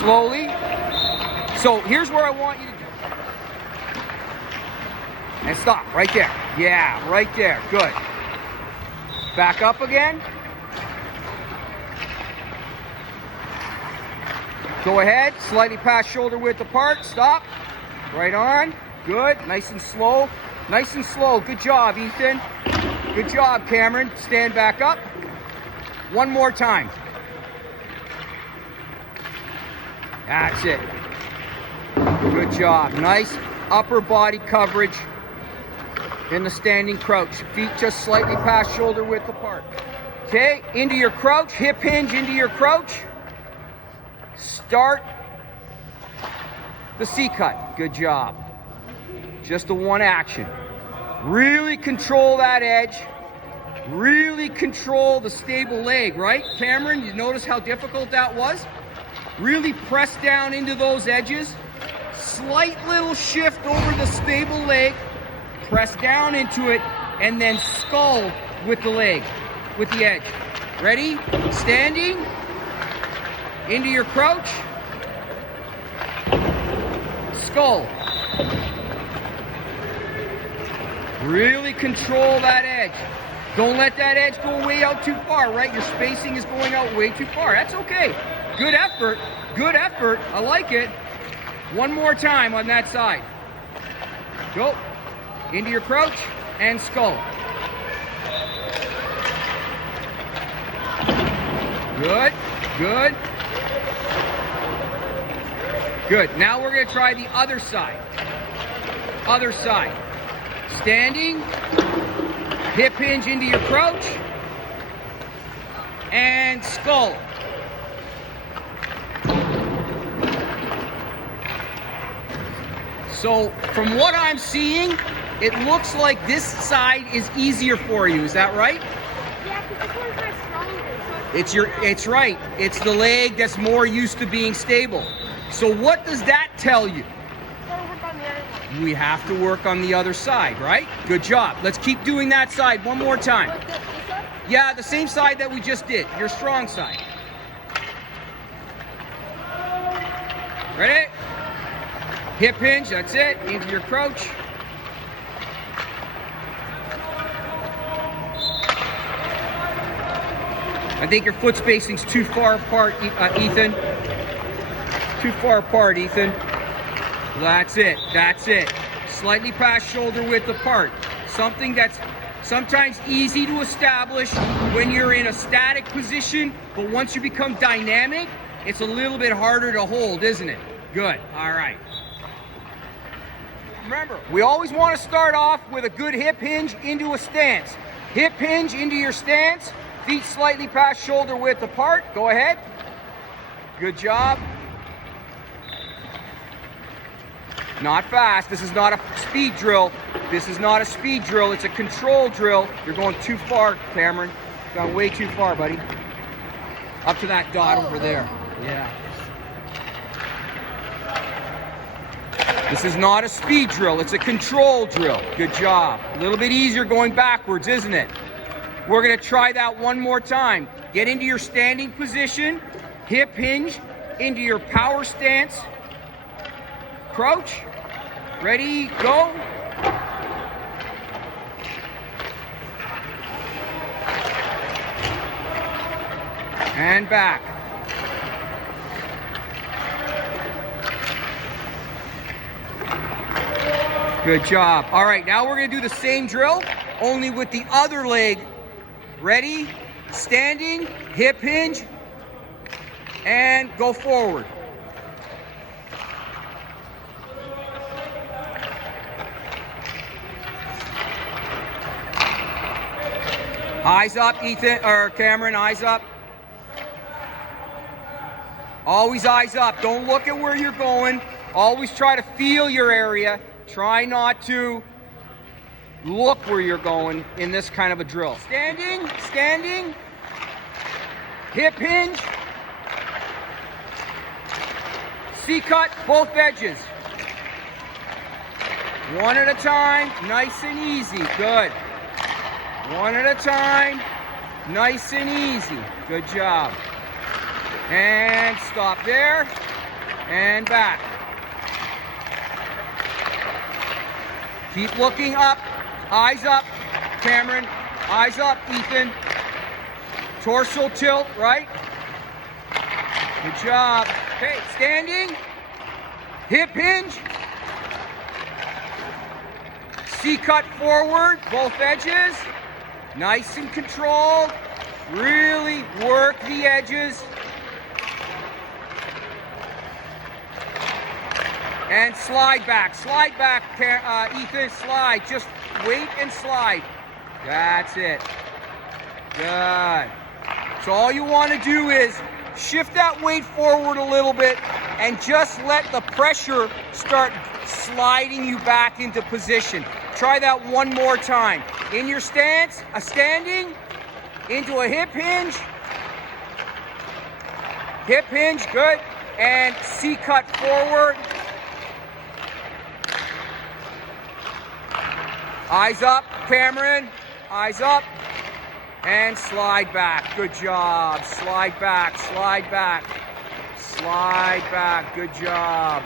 Slowly. So here's where I want you to do. And stop, right there. Yeah, right there, good. Back up again. Go ahead, slightly past shoulder width apart, stop. Right on, good, nice and slow. Nice and slow, good job, Ethan. Good job, Cameron. Stand back up. One more time. That's it. Good job, nice upper body coverage in the standing crouch. Feet just slightly past shoulder width apart. Okay, into your crouch, hip hinge into your crouch. Start the C-cut. Good job. Just the one action. Really control that edge. Really control the stable leg, right? Cameron, you notice how difficult that was? Really press down into those edges. Slight little shift over the stable leg. Press down into it and then scull with the leg, with the edge. Ready? Standing. Into your crouch. Scull. Really control that edge. Don't let that edge go way out too far, right? Your spacing is going out way too far. That's okay. Good effort. Good effort. I like it. One more time on that side. Go. Into your crouch and scull. Good. Good. Good. Now we're going to try the other side. Other side. Standing. Hip hinge into your crouch. And skull. So from what I'm seeing, it looks like this side is easier for you. Is that right? Yeah, because this one's my stronger. So It's right. It's the leg that's more used to being stable. So what does that tell you? gotta work on the other one. We have to work on the other side, right? Good job. Let's keep doing that side one more time. What, this one? Yeah, the same side that we just did, your strong side. Ready? Hip hinge, that's it, into your crouch. I think your foot spacing's too far apart, Ethan. Too far apart, Ethan. That's it, that's it. Slightly past shoulder width apart. Something that's sometimes easy to establish when you're in a static position, but once you become dynamic, it's a little bit harder to hold, isn't it? Good, all right. Remember, we always want to start off with a good hip hinge into a stance. Hip hinge into your stance, feet slightly past shoulder width apart. Go ahead. Good job. Not fast. This is not a speed drill. This is not a speed drill. It's a control drill. You're going too far, Cameron. You've gone way too far, buddy. Up to that dot over there. Yeah. This is not a speed drill. It's a control drill. Good job. A little bit easier going backwards, isn't it? We're going to try that one more time. Get into your standing position. Hip hinge into your power stance. Crouch. Ready, go. And back. Good job. All right, now we're going to do the same drill, only with the other leg. Ready, standing, hip hinge, and go forward. Eyes up, Ethan, or Cameron, eyes up. Always eyes up. Don't look at where you're going. Always try to feel your area. Try not to look where you're going in this kind of a drill. Standing, standing. Hip hinge. C-cut, both edges. One at a time, nice and easy. Good. One at a time, nice and easy. Good job. And stop there. and back. Keep looking up. Eyes up, Cameron. Eyes up, Ethan. Torso tilt, right? Good job. Okay, standing. Hip hinge. C-cut forward, both edges. Nice and controlled. Really work the edges. And slide back, Ethan, slide. Just wait and slide. That's it. Good. So all you want to do is shift that weight forward a little bit and just let the pressure start sliding you back into position. Try that one more time. In your stance, a standing, into a hip hinge. Hip hinge, good. And C-cut forward. Eyes up, Cameron. Eyes up. And slide back. Good job. Slide back, slide back. Slide back. Good job.